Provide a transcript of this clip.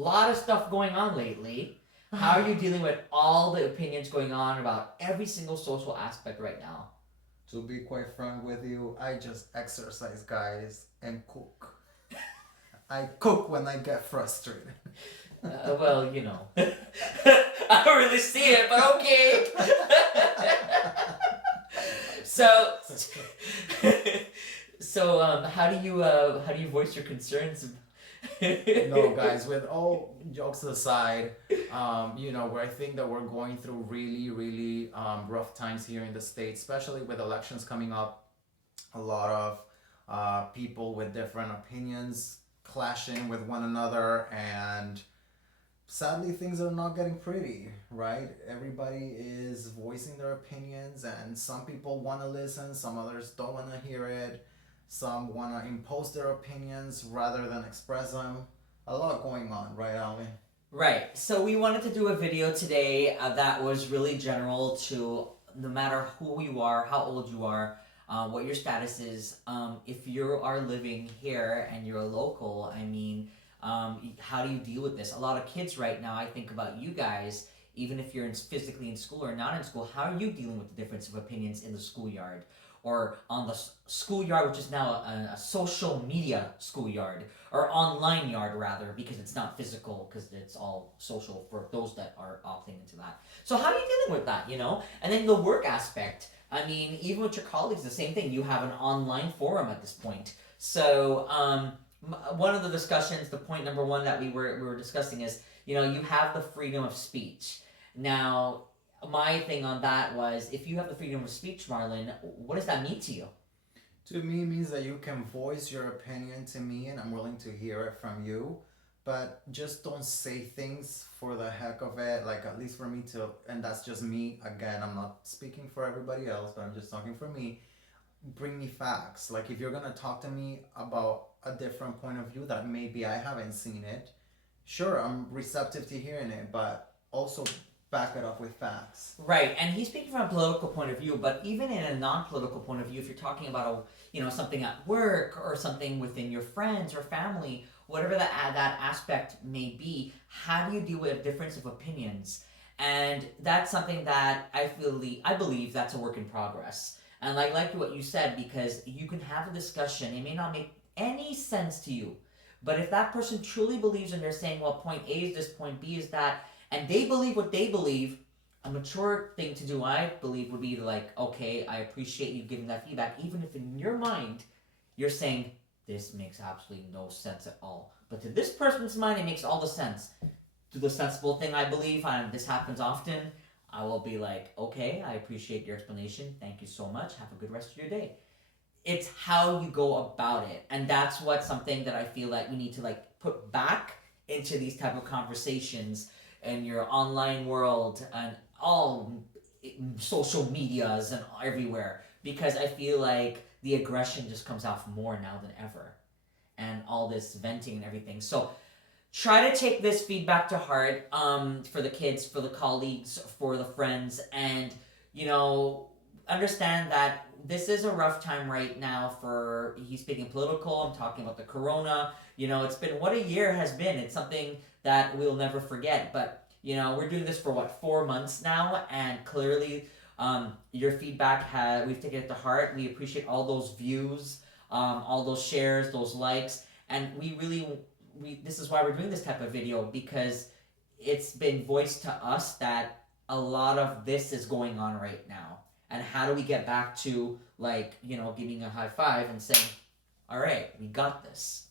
lot of stuff going on lately. How are you dealing with all the opinions going on about every single social aspect right now? To be quite frank with you, I just exercise, guys, and cook. I cook when I get frustrated. Well, you know. I don't really see it, but okay. so, how do you voice your concerns? No, guys, with all jokes aside, I think that we're going through really, really rough times here in the States, especially with elections coming up. A lot of people with different opinions clashing with one another, and sadly, things are not getting pretty, right? Everybody is voicing their opinions, and some people want to listen, some others don't want to hear it. Some want to impose their opinions rather than express them. A lot going on, right, Alvin? Right. So we wanted to do a video today that was really general to no matter who you are, how old you are, what your status is. If you are living here and you're a local, I mean, how do you deal with this? A lot of kids right now, I think about you guys, even if you're physically in school or not in school, how are you dealing with the difference of opinions in the schoolyard? Or on the schoolyard, which is now a social media schoolyard, or online yard rather, because it's not physical, because it's all social for those that are opting into that. So how are you dealing with that, you know? And then the work aspect. I mean, even with your colleagues, the same thing. You have an online forum at this point. So one of the discussions, the point number one that we were discussing is, you know, you have the freedom of speech. Now, my thing on that was, if you have the freedom of speech, Marlon, what does that mean to you? To me, means that you can voice your opinion to me, and I'm willing to hear it from you. But just don't say things for the heck of it. Like, at least for me to, and that's just me. Again, I'm not speaking for everybody else, but I'm just talking for me. Bring me facts. Like, if you're gonna talk to me about a different point of view that maybe I haven't seen it, sure, I'm receptive to hearing it, but also back it up with facts. Right, and he's speaking from a political point of view, but even in a non-political point of view, if you're talking about something at work or something within your friends or family, whatever that aspect may be, how do you deal with a difference of opinions? And that's something that I believe that's a work in progress. And I like what you said, because you can have a discussion. It may not make any sense to you, but if that person truly believes and they're saying, well, point A is this, point B is that, and they believe what they believe, a mature thing to do, I believe, would be to like, okay, I appreciate you giving that feedback, even if in your mind you're saying, this makes absolutely no sense at all. But to this person's mind, it makes all the sense. Do the sensible thing, I believe, and this happens often, I will be like, okay, I appreciate your explanation. Thank you so much. Have a good rest of your day. It's how you go about it. And that's what something that I feel like we need to like put back into these type of conversations in your online world and all social medias and everywhere, because I feel like the aggression just comes out more now than ever, and all this venting and everything. So try to take this feedback to heart, for the kids, for the colleagues, for the friends, and understand that this is a rough time right now. For he's speaking political, I'm talking about the corona. It's been what a year has been. It's something that we'll never forget. But we're doing this for 4 months now, and clearly your feedback we've taken it to heart. We appreciate all those views, all those shares, those likes, and this is why we're doing this type of video, because it's been voiced to us that a lot of this is going on right now. And how do we get back to giving a high five and saying, all right, we got this.